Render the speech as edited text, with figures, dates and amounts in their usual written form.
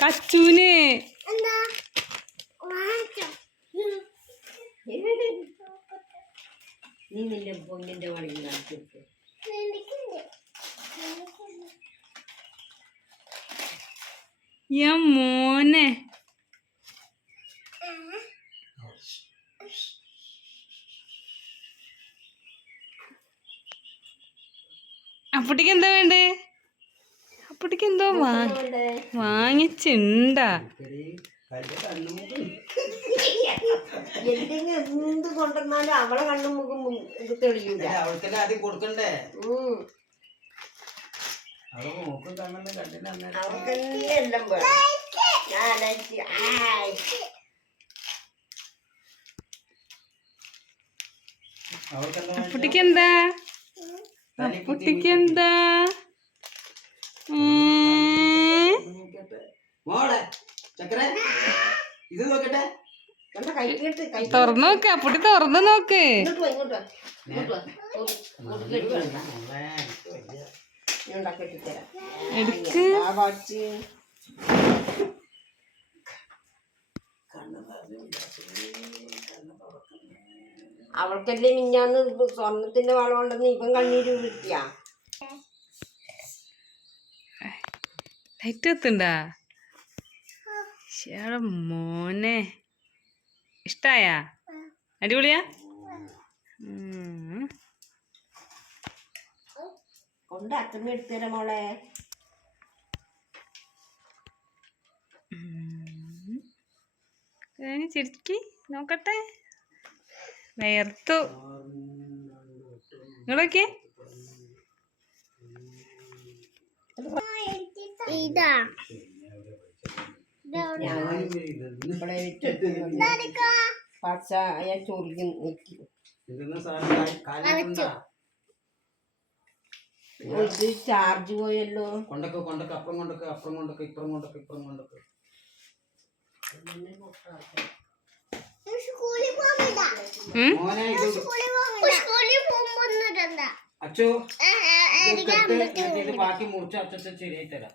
കച്ചൂന് നീ നിന്റെ പൊന്നിന്റെ വഴി കാണിച്ചു മോനെ അപ്പുട്ടിക്ക് എന്താ വേണ്ടേ? അപ്പുട്ടിക്ക് എന്തോ വാങ്ങിച്ചുണ്ടാ? എന്ത് കൊണ്ടുവന്നാലും അവളെ കണ്ണും മുഖം ഇത് തെളിയൂല. ആദ്യം കൊടുക്കണ്ടേ? അവർക്കെല്ലാം അപ്പുട്ടിക്ക് എന്താ? അപ്പുട്ടിക്ക് എന്താ? ഇത് നോക്കട്ടെ, തുറന്നു നോക്ക്. അപ്പുട്ടി തുറന്നു നോക്ക്. എടുക്ക്. അവൾക്കല്ലേ മിഞ്ഞാന്ന് സ്വർണത്തിന്റെ വളം ഉണ്ടെന്ന് ഇവൻ കണ്ണീര് വിളിക്കുക. ലൈറ്റ് എത്തുണ്ടാ? മോനെ ഇഷ്ടായ? അടിപൊളിയാ? കൊണ്ട് അച്ഛമ്മ എടുത്തരാ മോളെ. ചിരിക്കി നോക്കട്ടെ. വേർത്തു. നിങ്ങളൊക്കെ പച്ച ചൊറിഞ്ഞ് നിൽക്കും. ഇത് ചാർജ് പോയല്ലോ. കൊണ്ടൊക്കെ അപ്പുറം കൊണ്ടൊക്കെ ഇപ്പുറം കൊണ്ടൊക്കെ അച്ഛോ ബാക്കി മുറിച്ച് അച്ഛൻ ശരിയായി തരാം.